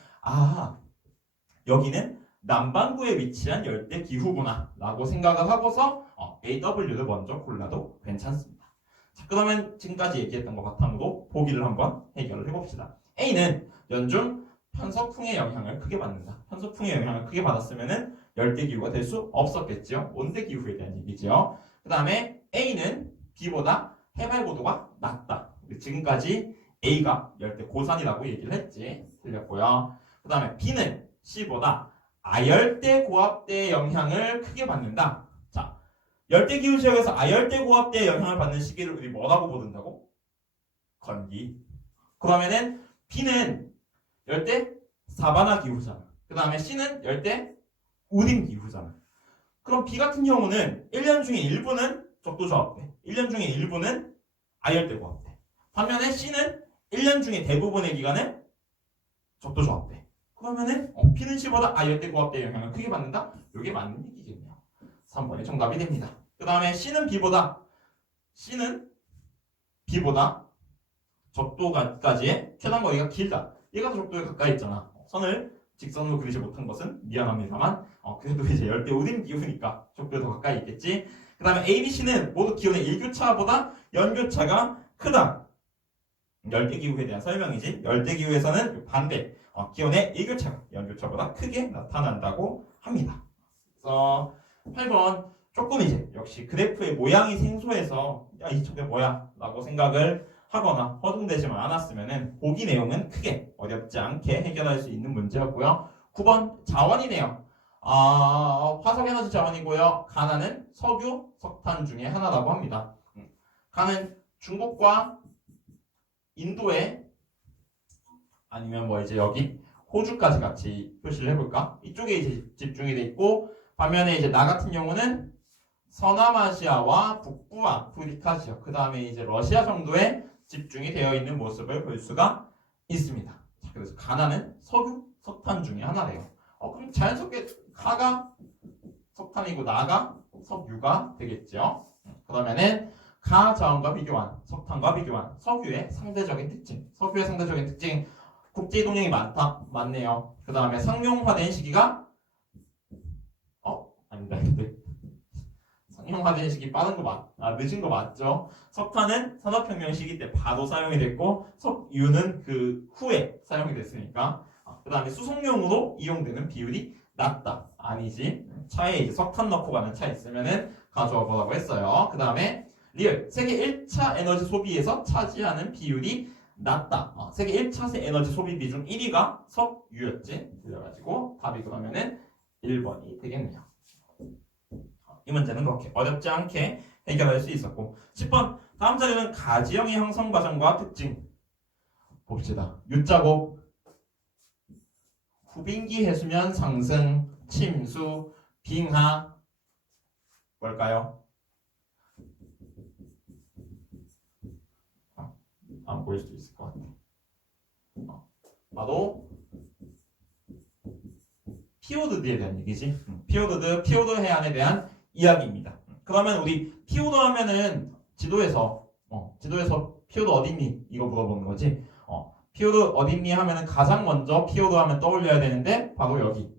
여기는 남반구에 위치한 열대 기후구나 라고 생각을 하고서 AW를 먼저 골라도 괜찮습니다. 자, 그러면 지금까지 얘기했던 것 바탕으로 보기를 한번 해결을 해봅시다. A는 연중 편서풍의 영향을 크게 받는다. 편서풍의 영향을 크게 받았으면은 열대기후가 될 수 없었겠죠. 온대기후에 대한 얘기죠. 그 다음에 A는 B보다 해발 고도가 낮다. 지금까지 A가 열대 고산이라고 얘기를 했지. 틀렸고요. 그 다음에 B는 C보다 아열대 고압대의 영향을 크게 받는다. 자, 열대기후 지역에서 아열대 고압대의 영향을 받는 시기를 우리 뭐라고 부른다고? 건기. 그러면은 B는 열대 사바나 기후잖아. 그 다음에 C는 열대 우림 기후잖아. 그럼 B 같은 경우는 1년 중에 일부는 적도 조합대. 1년 중에 일부는 아열대 고합대. 반면에 C는 1년 중에 대부분의 기간은 적도 조합대. 그러면은 P는 C보다 아열대 고합대의 영향을 크게 받는다? 이게 맞는 얘기겠네요. 3번이 정답이 됩니다. 그 다음에 C는 B보다 적도까지의 최단 거리가 길다. 얘가 더 적도에 가까이 있잖아. 선을 직선으로 그리지 못한 것은 미안합니다만 그래도 이제 열대 우림 기후니까 적도에 더 가까이 있겠지. 그 다음에 A, B, C는 모두 기온의 일교차보다 연교차가 크다. 열대기후에 대한 설명이지. 열대기후에서는 반대, 기온의 일교차가 연교차보다 크게 나타난다고 합니다. 그래서 8번 조금 이제 역시 그래프의 모양이 생소해서 야, 이 저게 뭐야? 라고 생각을 하거나 허둥대지만 않았으면은 보기 내용은 크게 어렵지 않게 해결할 수 있는 문제였고요. 9번 자원이네요. 화석에너지 자원이고요. 가나는 석유, 석탄 중에 하나라고 합니다. 가는 중국과 인도에 아니면 뭐 이제 여기 호주까지 같이 표시를 해볼까? 이쪽에 이제 집중이 돼 있고 반면에 이제 나 같은 경우는 서남아시아와 북부 아프리카 지역 그 다음에 이제 러시아 정도에 집중이 되어 있는 모습을 볼 수가 있습니다. 자, 그래서 가나는 석유, 석탄 중에 하나래요. 그럼 자연스럽게 가가 석탄이고 나가 석유가 되겠죠. 그러면은 가 자원과 비교한 석탄과 비교한 석유의 상대적인 특징. 석유의 상대적인 특징 국제 이동량이 많네요. 그 다음에 상용화된 시기가 아니다. 근데 상용화된 시기 빠른 거 늦은 거 맞죠? 석탄은 산업혁명 시기 때 바로 사용이 됐고 석유는 그 후에 사용이 됐으니까 그 다음에 수송용으로 이용되는 비율이 낮다. 아니지. 차에 이제 석탄 넣고 가는 차 있으면은 가져와 보라고 했어요. 그 다음에 리얼 세계 1차 에너지 소비에서 차지하는 비율이 낮다. 세계 1차 에너지 소비 비중 1위가 석유였지. 그래가지고 답이 그러면은 1번이 되겠네요. 이 문제는 그렇게 어렵지 않게 해결할 수 있었고 10번 다음 자료는 가지형의 형성 과정과 특징 봅시다. U자곱 후빙기 해수면 상승 침수 빙하 뭘까요? 안 보일 수도 있을 것 같아. 바로 피오드에 대한 얘기지. 피오드 해안에 대한 이야기입니다. 그러면 우리 피오드 하면은 지도에서 피오드 어딨니? 이거 물어보는 거지. 피오드 어딨니 하면은 가장 먼저 피오드 하면 떠올려야 되는데 바로 여기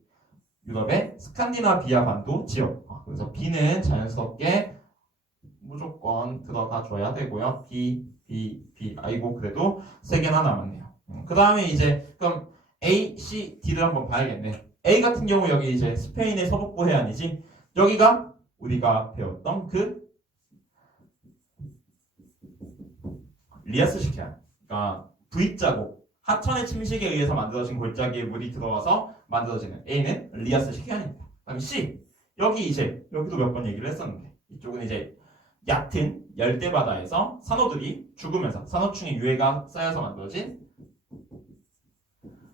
유럽의 스칸디나비아 반도 지역. 그래서 B는 자연스럽게 무조건 들어가 줘야 되고요. B. 아이고 그래도 3개나 남았네요. 그 다음에 이제 그럼 A, C, D를 한번 봐야겠네. A 같은 경우 여기 이제 스페인의 서북부 해안이지. 여기가 우리가 배웠던 그 리아스식 해안. 그러니까 V자국 하천의 침식에 의해서 만들어진 골짜기에 물이 들어와서 만들어지는 A는 리아스식 해안입니다. 그다음 C 여기도 몇 번 얘기를 했었는데 이쪽은 이제 얕은 열대 바다에서 산호들이 죽으면서 산호충의 유해가 쌓여서 만들어진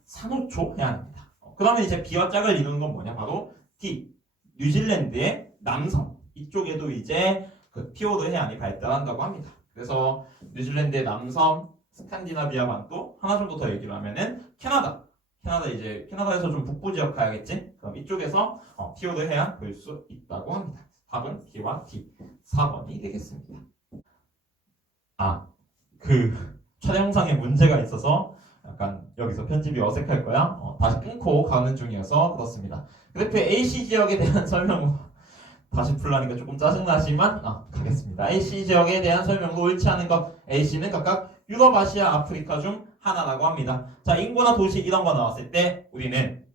산호초 해안입니다. 그러면 이제 B와 짝을 이루는 건 뭐냐? 바로 D. 뉴질랜드의 남섬. 이쪽에도 이제 그 피오드 해안이 발달한다고 합니다. 그래서 뉴질랜드의 남섬, 스칸디나비아 반도 하나 정도 더 얘기를 하면은 캐나다에서 좀 북부 지역 가야겠지? 그럼 이쪽에서 피오드 해안 볼 수 있다고 합니다. 답은 B와 D 4번이 되겠습니다. 그 촬영상에 문제가 있어서 약간 여기서 편집이 어색할 거야. 다시 끊고 가는 중이어서 그렇습니다. 그래프의 AC 지역에 대한 설명 다시 풀라니까 조금 짜증나지만 가겠습니다. AC 지역에 대한 설명도 옳지 않은 것. AC는 각각 유럽, 아시아, 아프리카 중 하나라고 합니다. 자, 인구나 도시 이런 거 나왔을 때 우리는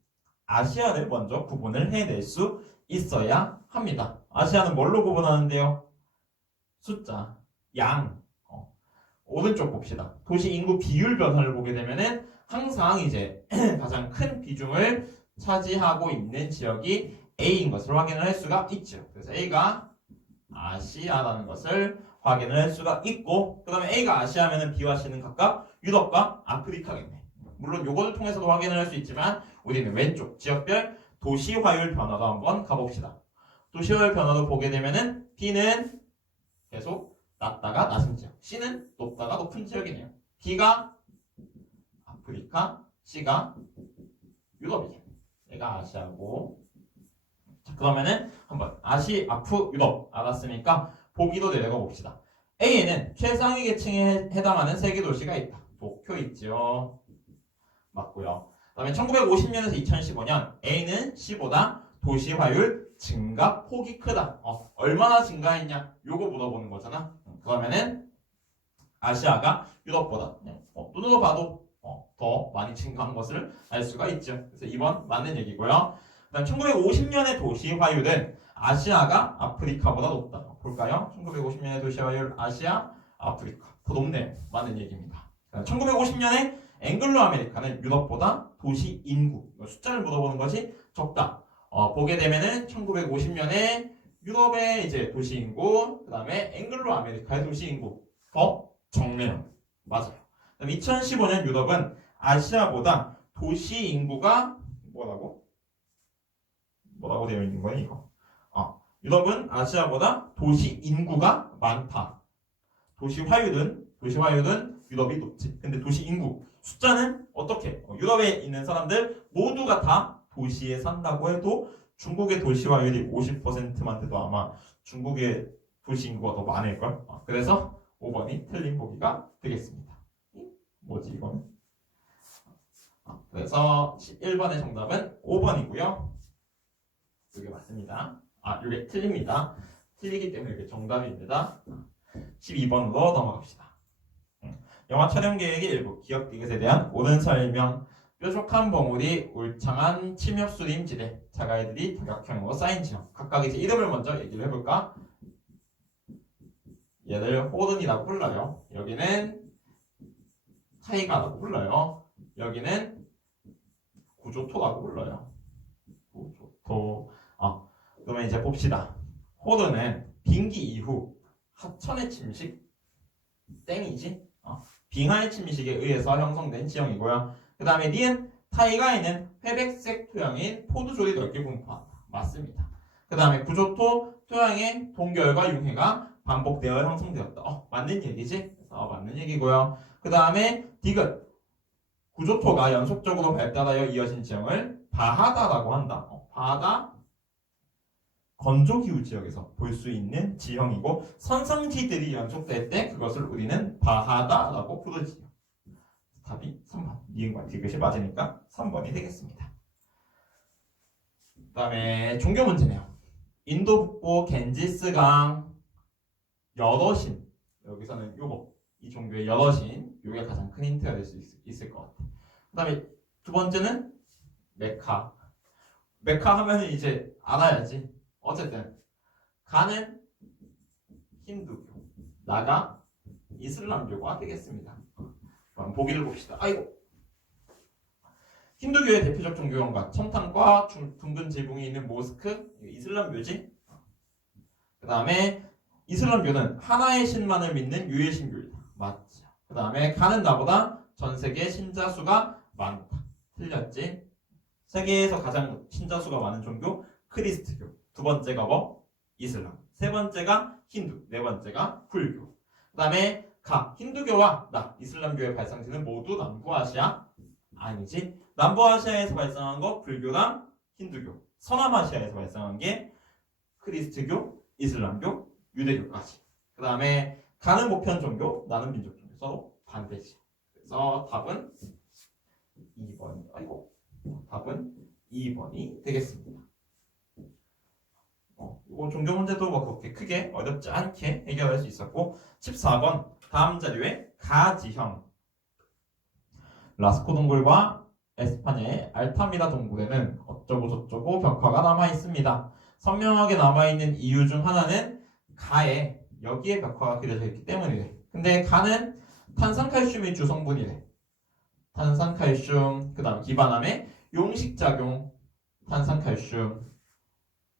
아시아를 먼저 구분을 해낼 수 있어야 합니다. 아시아는 뭘로 구분하는데요? 숫자, 양. 오른쪽 봅시다. 도시 인구 비율 변화를 보게 되면은 항상 이제 가장 큰 비중을 차지하고 있는 지역이 A인 것을 확인을 할 수가 있죠. 그래서 A가 아시아라는 것을 확인을 할 수가 있고, 그 다음에 A가 아시아면은 B와 C는 각각 유럽과 아프리카겠네. 물론 요거를 통해서도 확인을 할 수 있지만 우리는 왼쪽 지역별 도시 화율 변화도 한번 가봅시다. 도시 화율 변화도 보게 되면은 B는 계속 낮다가 낮은 지역. C는 높다가 높은 지역이네요. B가 아프리카, C가 유럽이죠. 얘가 아시아고. 자, 그러면은 한번 아프, 유럽 알았으니까 보기도 내려가 봅시다. A에는 최상위 계층에 해당하는 세계 도시가 있다. 도쿄 있죠. 맞고요. 그다음에 1950년에서 2015년 A는 C보다 도시 화율 증가 폭이 크다. 얼마나 증가했냐? 요거 물어보는 거잖아. 그러면은 아시아가 유럽보다 눈으로 봐도 더 많이 증가한 것을 알 수가 있죠. 그래서 2번 맞는 얘기고요. 그다음 1950년의 도시 화율은 아시아가 아프리카보다 높다. 볼까요? 1950년의 도시 화율 아시아, 아프리카 더 높네요. 맞는 얘기입니다. 1950년에 앵글로 아메리카는 유럽보다 도시 인구 숫자를 물어보는 것이 적다. 보게 되면은 1950년에 유럽의 이제 도시 인구, 그다음에 앵글로 아메리카의 도시 인구 더 적네요. 맞아요. 그다음 2015년 유럽은 아시아보다 도시 인구가 뭐라고 되어 있는 거예요, 이거? 유럽은 아시아보다 도시 인구가 많다. 도시 화율은 유럽이 높지. 근데 도시 인구 숫자는 어떻게? 유럽에 있는 사람들 모두가 다 도시에 산다고 해도 중국의 도시 화율이 50%만 돼도 아마 중국의 도시 인구가 더 많을걸? 그래서 5번이 틀린 보기가 되겠습니다. 뭐지 이거는? 그래서 1번의 정답은 5번이고요. 이게 맞습니다. 이게 틀립니다. 틀리기 때문에 이게 정답입니다. 12번으로 넘어갑시다. 영화 촬영 계획의 일부, 기억 디귿에 대한 옳은 설명. 뾰족한 봉우리, 울창한 침엽수림지대, 자갈들이 다각형으로 쌓인 지형. 각각 이제 이름을 먼저 얘기를 해볼까? 얘를 호른이라고 불러요. 여기는 타이가라고 불러요. 여기는 구조토라고 불러요. 구조토. 그러면 이제 봅시다. 호른은 빙기 이후 하천의 침식 땡이지. 빙하의 침식에 의해서 형성된 지형이고요. 그 다음에 니은 타이가에는 회백색 토양인 포도졸이 넓게 분포한다. 맞습니다. 그 다음에 구조토 토양의 동결과 융해가 반복되어 형성되었다. 맞는 얘기지? 맞는 얘기고요. 그 다음에 디귿 구조토가 연속적으로 발달하여 이어진 지형을 바하다라고 한다. 바하다 건조기후 지역에서 볼 수 있는 지형이고 선성지들이 연속될 때 그것을 우리는 바하다라고 부르지요. 답이 3번. 니은과 디귿이 맞으니까 3번이 되겠습니다. 그 다음에 종교 문제네요. 인도 북부 겐지스강 여러신. 여기서는 요거 이 종교의 여러신 요게 가장 큰 힌트가 될 수 있을 것 같아요. 그 다음에 두 번째는 메카. 메카 하면은 이제 알아야지. 어쨌든 가는 힌두교, 나가 이슬람교가 되겠습니다. 그럼 보기를 봅시다. 힌두교의 대표적 종교원과 첨탑과 둥근 지붕이 있는 모스크, 이슬람교지. 그 다음에 이슬람교는 하나의 신만을 믿는 유일 신교이다. 맞죠. 그 다음에 가는 나보다 전 세계 신자 수가 많다. 틀렸지. 세계에서 가장 신자 수가 많은 종교 크리스트교. 두 번째가 뭐? 이슬람. 세 번째가 힌두. 네 번째가 불교. 그 다음에 힌두교와 이슬람교의 발상지는 모두 남부아시아? 아니지. 남부아시아에서 발상한 거 불교랑 힌두교. 서남아시아에서 발상한 게 크리스트교, 이슬람교, 유대교까지. 그 다음에 가는 보편 종교, 나는 민족 종교. 서로 반대지. 그래서 답은 2번. 답은 2번이 되겠습니다. 이거 종교 문제도 뭐 그렇게 크게 어렵지 않게 해결할 수 있었고 14번 다음 자료에 가지형 라스코 동굴과 에스파냐의 알타미라 동굴에는 어쩌고 저쩌고 벽화가 남아 있습니다. 선명하게 남아있는 이유 중 하나는 가에 여기에 벽화가 그려져 있기 때문이래. 근데 가는 탄산칼슘이 주성분이래. 탄산칼슘 그 다음 기반암의 용식작용 탄산칼슘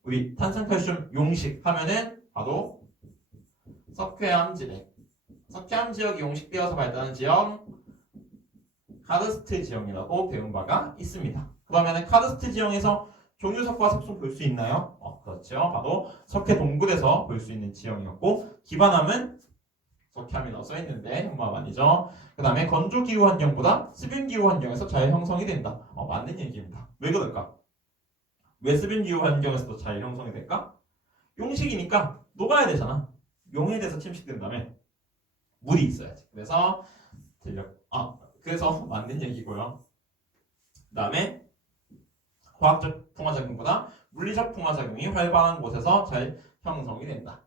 우리 탄산칼슘 용식 하면은 바로 석회암 지대. 석회암 지역이 용식되어서 발달한 지형 카르스트 지형이라고 배운 바가 있습니다. 그러면은 카르스트 지형에서 종유석과 석소 볼 수 있나요? 그렇죠. 바로 석회 동굴에서 볼 수 있는 지형이었고 기반함은 석회암이 써 있는데 흑마암 아니죠. 그 다음에 건조 기후 환경보다 수분 기후 환경에서 잘 형성이 된다. 맞는 얘기입니다. 왜 그럴까? 왜 수분 기후 환경에서도 잘 형성이 될까? 용식이니까 녹아야 되잖아. 용에 대해서 침식된 다음에 물이 있어야지. 그래서 맞는 얘기고요. 그 다음에 화학적 풍화작용보다 물리적 풍화작용이 활발한 곳에서 잘 형성이 된다.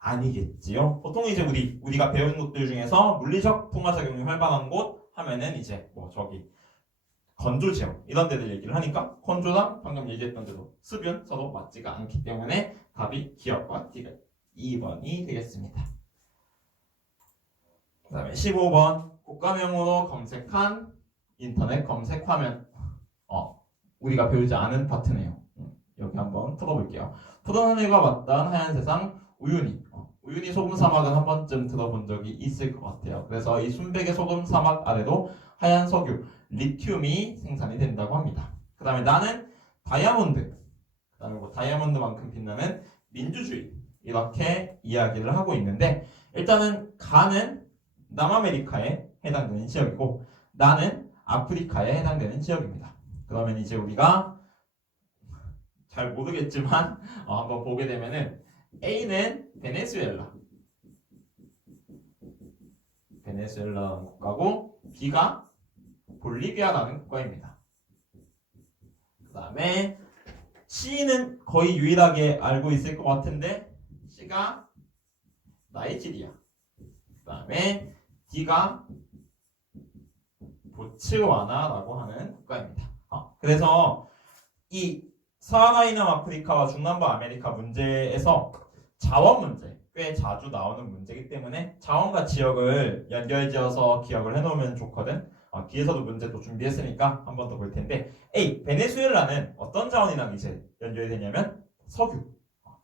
아니겠지요. 보통 이제 우리가 배운 것들 중에서 물리적 풍화작용이 활발한 곳 하면은 이제 뭐 저기 건조 지역 이런 데들 얘기를 하니까 건조랑 방금 얘기했던 대로 수분 서로 맞지가 않기 때문에 답이 기억과 D가 2번이 되겠습니다. 그 다음에 15번 국가명으로 검색한 인터넷 검색 화면 우리가 배우지 않은 파트네요. 여기 한번 풀어볼게요. 푸른 하늘과 맞닿은 하얀 세상 우유니 소금 사막은 한 번쯤 들어본 적이 있을 것 같아요. 그래서 이 순백의 소금 사막 아래도 하얀 석유 리튬이 생산이 된다고 합니다. 그 다음에 나는 다이아몬드 그 다음에 뭐 다이아몬드만큼 빛나는 민주주의 이렇게 이야기를 하고 있는데 일단은 가는 남아메리카에 해당되는 지역이고 나는 아프리카에 해당되는 지역입니다. 그러면 이제 우리가 잘 모르겠지만 한번 보게 되면은 A는 베네수엘라라는 국가고 B가 볼리비아라는 국가입니다. 그 다음에 C는 거의 유일하게 알고 있을 것 같은데 C가 나이지리아 그 다음에 D가 보츠와나라고 하는 국가입니다. 그래서 이 서하나 아프리카와 중남부 아메리카 문제에서 자원 문제 꽤 자주 나오는 문제이기 때문에 자원과 지역을 연결지어서 기억을 해놓으면 좋거든. 뒤에서도 문제 또 준비했으니까 한 번 더 볼 텐데 A. 베네수엘라는 어떤 자원이랑 이제 연결이 되냐면 석유.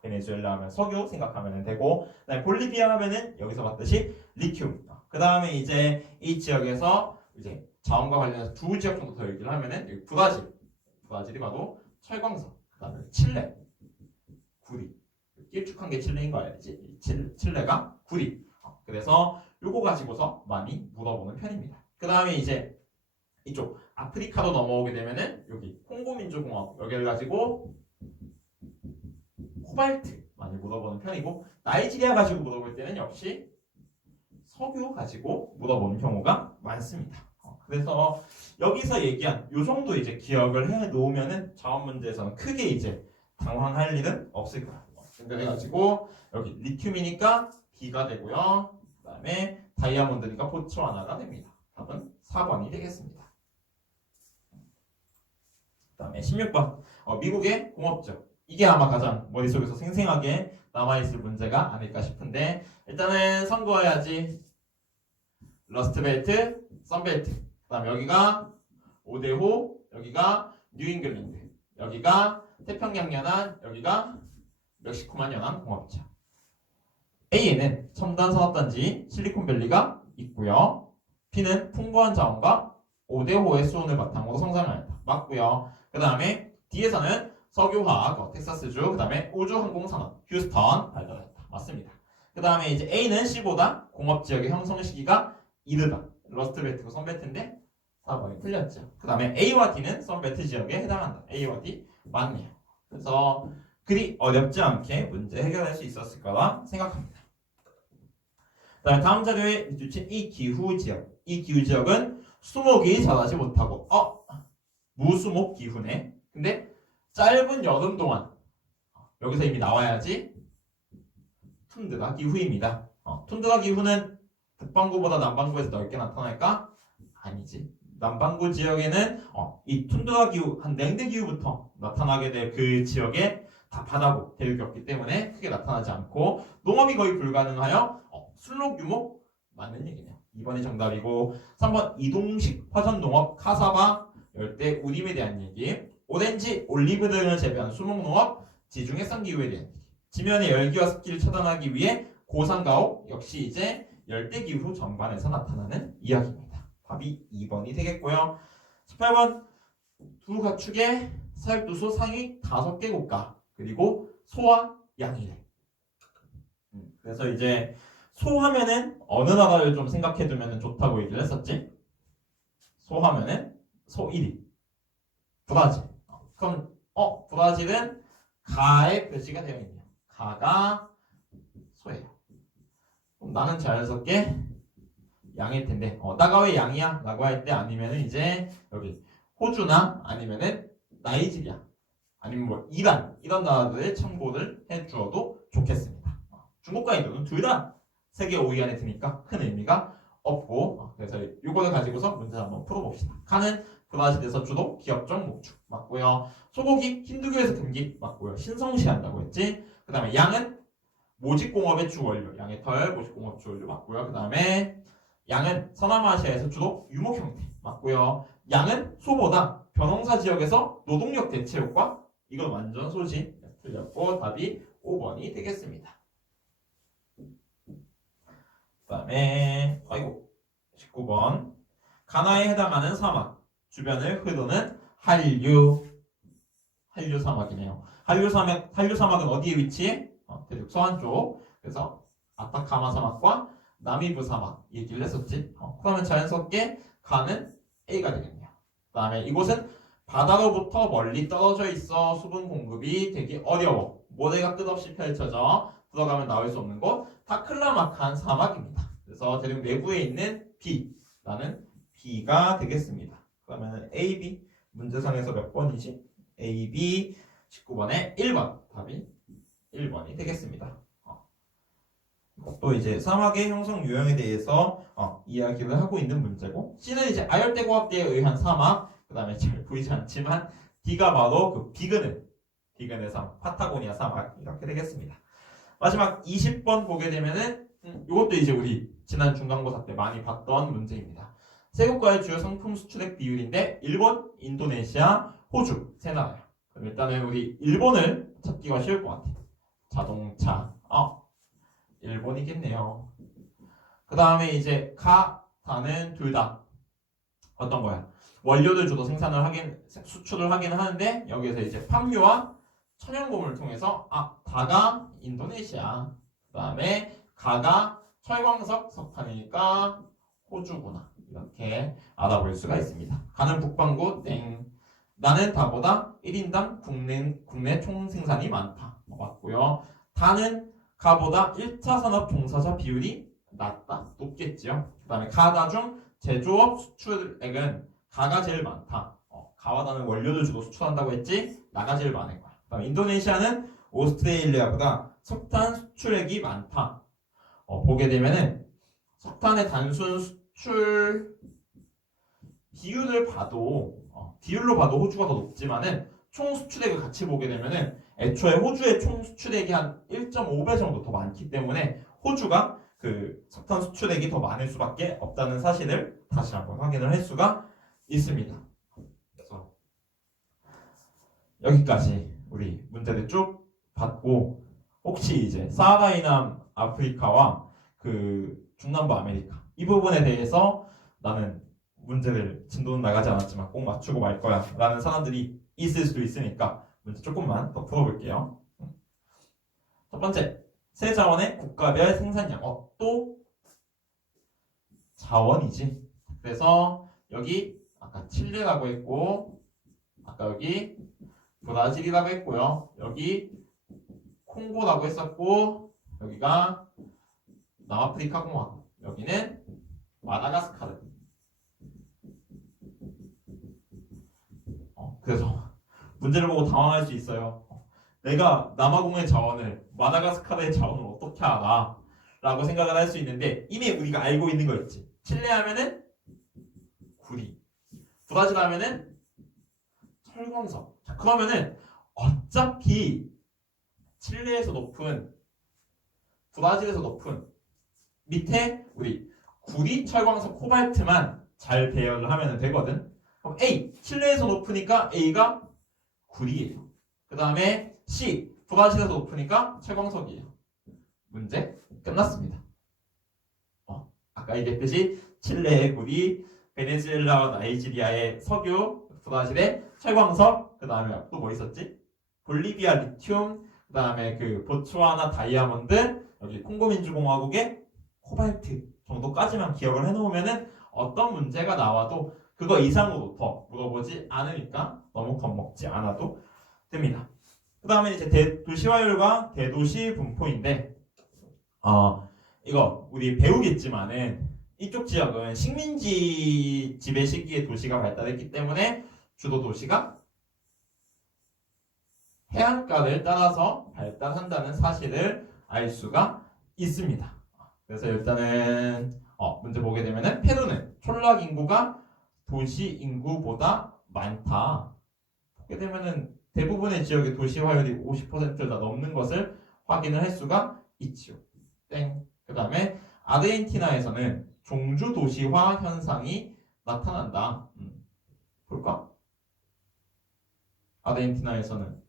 베네수엘라 하면 석유 생각하면 되고 그다음에 볼리비아 하면은 여기서 봤듯이 리튬. 그 다음에 이제 이 지역에서 이제 자원과 관련해서 두 지역 정도 더 얘기를 하면은 여기 브라질이 바로 철광석, 그 다음에 칠레, 구리. 길쭉한 게 칠레인 거 알지? 칠레가 구리. 그래서 요거 가지고서 많이 물어보는 편입니다. 그 다음에 이제 이쪽 아프리카로 넘어오게 되면은 여기 콩고민주공화국 여기를 가지고 코발트 많이 물어보는 편이고 나이지리아 가지고 물어볼 때는 역시 석유 가지고 물어보는 경우가 많습니다. 그래서 여기서 얘기한 요 정도 이제 기억을 해 놓으면은 자원 문제에서는 크게 이제 당황할 일은 없을 거야. 그래가지고 여기 리튬이니까 B가 되고요. 그 다음에 다이아몬드니까 보츠와나가 됩니다. 답은 4번이 되겠습니다. 그 다음에 16번 미국의 공업적 이게 아마 가장 머릿속에서 생생하게 남아있을 문제가 아닐까 싶은데 일단은 선거해야지. 러스트벨트, 썬벨트 그 다음 여기가 오데호 여기가 뉴잉글랜드 여기가 태평양 연안 여기가 멕시코만 연안 공업지역. A에는 첨단 산업단지 실리콘밸리가 있고요. B는 풍부한 자원과 오데호의 수온을 바탕으로 성장하였다. 맞고요. 그 다음에 D에서는 석유화학, 텍사스주, 그 다음에 우주항공산업, 휴스턴 발달했다. 맞습니다. 그 다음에 이제 A는 C보다 공업지역의 형성 시기가 이르다. 러스트벨트고 썬벨트인데 4번이 틀렸죠. 그 다음에 A와 D는 썬벨트 지역에 해당한다. A와 D 맞네요. 그래서 그리 어렵지 않게 문제 해결할 수 있었을 거라 생각합니다. 그 다음에 다음 자료에 밑줄친 이 기후 지역은 수목이 자라지 못하고 무수목 기후네. 근데 짧은 여름 동안 여기서 이미 나와야지 툰드라 기후입니다. 툰드라 기후는 북반구보다 남반구에서 넓게 나타날까? 아니지. 남반구 지역에는 이 툰드라 기후, 한 냉대 기후부터 나타나게 될 그 지역에 다 바다고 대륙이 없기 때문에 크게 나타나지 않고 농업이 거의 불가능하여 순록 유목 맞는 얘기네요. 2번이 정답이고 3번 이동식 화전 농업 카사바 열대 우림에 대한 얘기. 오렌지, 올리브 등을 재배하는 수목 농업 지중해성 기후에 대한 얘기. 지면의 열기와 습기를 차단하기 위해 고산가옥 역시 이제 열대기후 전반에서 나타나는 이야기입니다. 답이 2번이 되겠고요. 18번 두 가축의 사육도수 상위 5개 국가 그리고 소와 양이래. 그래서 이제 소하면은 어느 나라를 좀 생각해 두면 좋다고 얘기를 했었지? 소하면은 소 1위 브라질. 그럼 브라질은 가의 표시가 되어 있네요. 가가 소예요. 그럼 나는 자연스럽게 양일 텐데 나가 왜 양이야? 라고 할 때 아니면은 이제 여기 호주나 아니면은 나이지리아 아니면 뭐 이런 나라들을 참고를 해주어도 좋겠습니다. 중국과 인도는 둘 다 세계 5위 안에 드니까 큰 의미가 없고 그래서 이거를 가지고서 문제 한번 풀어봅시다. 칸은 브라질에서 주로 기업종 목축 맞고요. 소고기 힌두교에서 금기 맞고요. 신성시한다고 했지. 그 다음에 양은 모직공업의 주원료 양의 털 모직공업 주원료 맞고요. 그 다음에 양은 서남아시아에서 주로 유목 형태 맞고요. 양은 소보다 벼농사 지역에서 노동력 대체 효과 이건 완전 소지 틀렸고 답이 5번이 되겠습니다. 그 다음에 19번 가나에 해당하는 사막 주변을 흐르는 한류 사막이네요. 한류 사막은 어디에 위치해? 대륙 서안 쪽. 그래서 아타카마 사막과 나미부 사막 얘기를 했었지. 그러면 자연스럽게 가는 A가 되겠네요. 그 다음에 이곳은 바다로부터 멀리 떨어져 있어 수분 공급이 되기 어려워. 모래가 끝없이 펼쳐져 들어가면 나올 수 없는 곳 타클라마칸 사막입니다. 그래서 대륙 내부에 있는 B라는 B가 되겠습니다. 그러면 A, B 문제상에서 몇 번이지? A, B 19번에 1번 답이 1번이 되겠습니다. 또 이제 사막의 형성 유형에 대해서 이야기를 하고 있는 문제고 C는 이제 아열대고압대에 의한 사막 그 다음에 잘 보이지 않지만 D가 바로 그 비그네 사막 파타고니아 사막 이렇게 되겠습니다. 마지막 20번 보게 되면은 이것도 이제 우리 지난 중간고사 때 많이 봤던 문제입니다. 세 국가의 주요 상품 수출액 비율인데 일본, 인도네시아, 호주 세 나라예요. 그럼 일단은 우리 일본을 찾기가 쉬울 것 같아요. 자동차 일본이겠네요. 그 다음에 이제 다는 둘 다 어떤 거야? 원료들 주로 수출을 하긴 하는데 여기에서 이제 팜유와 천연고물을 통해서 다가 인도네시아 그 다음에 가가 철광석 석탄이니까 호주구나 이렇게 알아볼 수가 있습니다. 가는 북반구 땡 나는 다보다 1인당 국내 총생산이 많다 맞고요. 다는 가보다 1차 산업 종사자 비율이 높겠지요. 그 다음에 가다 중 제조업 수출액은 가가 제일 많다. 가와 다는 원료를 주로 수출한다고 했지 나가 제일 많을 거야. 그 다음에 인도네시아는 오스트레일리아보다 석탄 수출액이 많다. 보게 되면은 석탄의 단순 수출 비율로 봐도 호주가 더 높지만은 총 수출액을 같이 보게 되면은 애초에 호주의 총 수출액이 한 1.5배 정도 더 많기 때문에 호주가 그 석탄 수출액이 더 많을 수밖에 없다는 사실을 다시 한번 확인을 할 수가 있습니다. 그래서 여기까지 우리 문제를 쭉 봤고 혹시 이제 사하라 이남 아프리카와 그 중남부 아메리카 이 부분에 대해서 나는 문제를 진도는 나가지 않았지만 꼭 맞추고 말 거야 라는 사람들이 있을 수도 있으니까 문제 조금만 더 풀어볼게요. 첫 번째 세 자원의 국가별 생산량 또 자원이지. 그래서 여기 아까 칠레라고 했고 아까 여기 브라질이라고 했고요. 여기 콩고라고 했었고 여기가 남아프리카 공화국 여기는 마다가스카르. 그래서 문제를 보고 당황할 수 있어요. 내가 남아공의 자원을 마다가스카르의 자원을 어떻게 알아? 라고 생각을 할 수 있는데 이미 우리가 알고 있는 거 있지. 칠레 하면은 구리, 브라질 하면은 철광석. 자, 그러면은 어차피 칠레에서 높은 브라질에서 높은 밑에 우리 구리, 철광석, 코발트만 잘 배열을 하면 되거든. 그럼 A, 칠레에서 높으니까 A가 구리예요. 그 다음에 C, 브라질에서 높으니까 철광석이에요. 문제 끝났습니다. 아까 얘기했듯이 칠레의 구리, 베네수엘라와 나이지리아의 석유, 브라질의 철광석, 그 다음에 또 뭐 있었지? 볼리비아 리튬, 그 그다음에 그 보츠와나 다이아몬드, 여기 콩고민주공화국의 코발트 정도까지만 기억을 해놓으면은 어떤 문제가 나와도 그거 이상으로 더 물어보지 않으니까 너무 겁먹지 않아도 됩니다. 그 다음에 이제 대도시화율과 대도시 분포인데, 이거 우리 배우겠지만은 이쪽 지역은 식민지 지배 시기에 도시가 발달했기 때문에 주도 도시가 해안가를 따라서 발달한다는 사실을 알 수가 있습니다. 그래서 일단은 문제 보게 되면은 페루는 촌락 인구가 도시 인구보다 많다. 보게 되면은 대부분의 지역의 도시 화율이 50%가 넘는 것을 확인을 할 수가 있지요. 땡. 그 다음에 아르헨티나에서는 종주 도시화 현상이 나타난다. 볼까? 아르헨티나에서는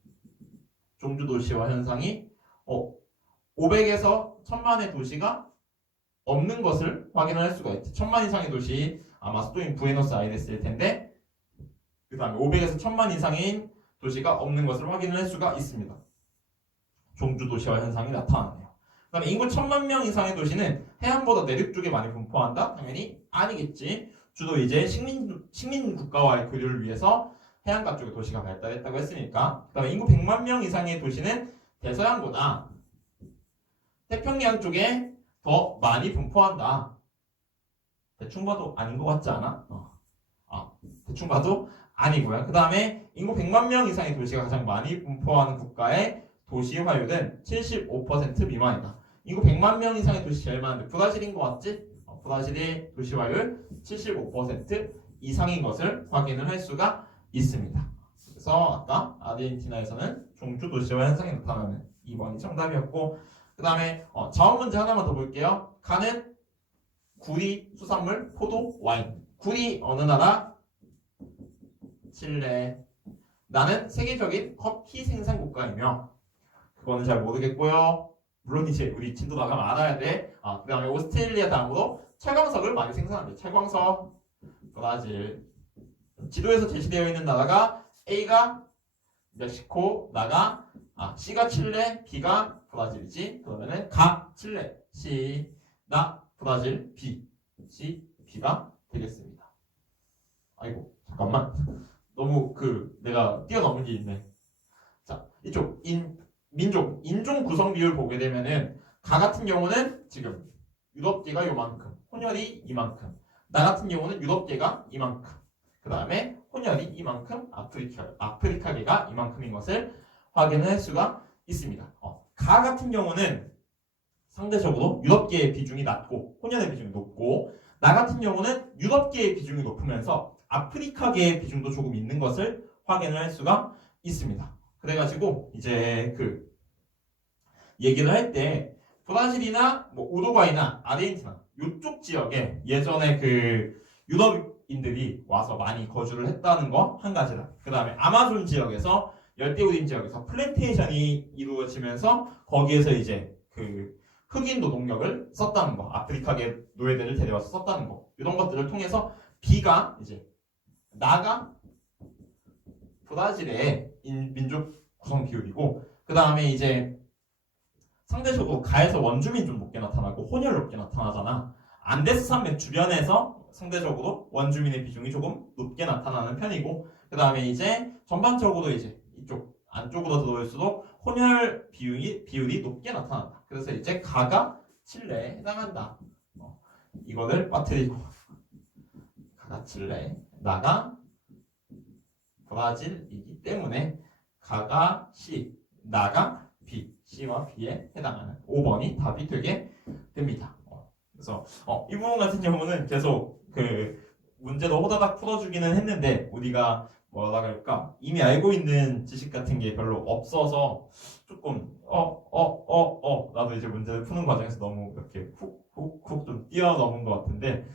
종주 도시화 현상이 500에서 1000만의 도시가 없는 것을 확인을 할 수가 있지. 1000만 이상의 도시 아마 수도인 부에노스아이레스일 텐데, 그 다음에 500에서 1000만 이상인 도시가 없는 것을 확인을 할 수가 있습니다. 종주 도시화 현상이 나타나네요. 그 다음에 인구 1000만 명 이상의 도시는 해안보다 내륙 쪽에 많이 분포한다? 당연히 아니겠지. 주로 이제 식민 국가와의 교류를 위해서 해안가 쪽에 도시가 발달했다고 했으니까. 그 다음에 인구 100만 명 이상의 도시는 대서양보다 태평양 쪽에 더 많이 분포한다. 대충 봐도 아닌 것 같지 않아? 대충 봐도 아니고요. 그 다음에 인구 100만 명 이상의 도시가 가장 많이 분포하는 국가의 도시 화율은 75% 미만이다. 인구 100만 명 이상의 도시 제일 많은데 브라질인 것 같지? 브라질의 도시 화율 75% 이상인 것을 확인을 할 수가 있습니다. 그래서 아까 아르헨티나에서는 종주 도시화 현상이 나타나는 2번이 정답이었고, 그 다음에 자원 문제 하나만 더 볼게요. 가는 구리, 수산물, 포도, 와인. 구리 어느 나라? 칠레. 나는 세계적인 커피 생산 국가이며, 그거는 잘 모르겠고요. 물론 이제 우리 진도 나가면 알아야 돼. 그 다음에 오스트레일리아 다음으로 철광석을 많이 생산합니다. 철광석, 브라질. 지도에서 제시되어 있는 나라가 A가 멕시코, 나가 C가 칠레, B가 브라질이지. 그러면은 가 칠레, C 나 브라질, B C B가 되겠습니다. 아이고 잠깐만, 너무 내가 뛰어넘은 게 있네. 자, 이쪽 민족 인종 구성 비율 보게 되면은 가 같은 경우는 지금 유럽계가 요만큼, 혼혈이 이만큼. 나 같은 경우는 유럽계가 이만큼. 그 다음에 혼혈이 이만큼, 아프리카계가 이만큼인 것을 확인을 할 수가 있습니다. 가 같은 경우는 상대적으로 유럽계의 비중이 낮고 혼혈의 비중이 높고, 나 같은 경우는 유럽계의 비중이 높으면서 아프리카계의 비중도 조금 있는 것을 확인을 할 수가 있습니다. 그래가지고 이제 얘기를 할 때 브라질이나 우루과이나 아르헨티나 이쪽 지역에 예전에 유럽인들이 와서 많이 거주를 했다는 거 한 가지다. 그 다음에 아마존 지역에서 열대우림 지역에서 플랜테이션이 이루어지면서 거기에서 이제 흑인 노동력을 썼다는 거, 아프리카계 노예들을 데려와서 썼다는 거, 이런 것들을 통해서 B가 이제 나가 브라질의 민족 구성 비율이고, 그 다음에 이제 상대적으로 가에서 원주민 좀 높게 나타나고 혼혈 높게 나타나잖아. 안데스 산맥 주변에서 상대적으로 원주민의 비중이 조금 높게 나타나는 편이고, 그 다음에 이제 전반적으로 이제 이쪽 안쪽으로 들어올수록 혼혈 비율이 높게 나타난다. 그래서 이제 가가 칠레에 해당한다. 이거를 빠뜨리고 가가 칠레, 나가 브라질이기 때문에 가가 C, 나가 B, C와 B에 해당하는 5번이 답이 되게 됩니다. 그래서 이 부분 같은 경우는 계속 문제도 호다닥 풀어주기는 했는데 우리가 뭐라 그럴까, 이미 알고 있는 지식 같은 게 별로 없어서 조금 나도 이제 문제를 푸는 과정에서 너무 이렇게 훅훅훅 좀 뛰어넘은 것 같은데,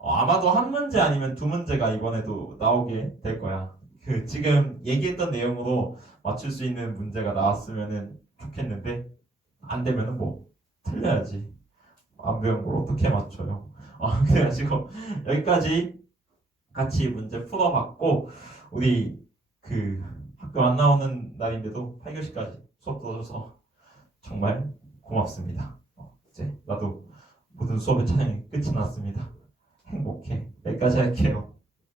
아마도 한 문제 아니면 두 문제가 이번에도 나오게 될 거야. 지금 얘기했던 내용으로 맞출 수 있는 문제가 나왔으면은 좋겠는데, 안 되면은 틀려야지. 안 배운 걸 어떻게 맞춰요? 그래가지고 여기까지 같이 문제 풀어봤고, 우리 학교 안 나오는 날인데도 8교시까지 수업 들어줘서 정말 고맙습니다. 이제 나도 모든 수업의 촬영이 끝이 났습니다. 행복해. 여기까지 할게요.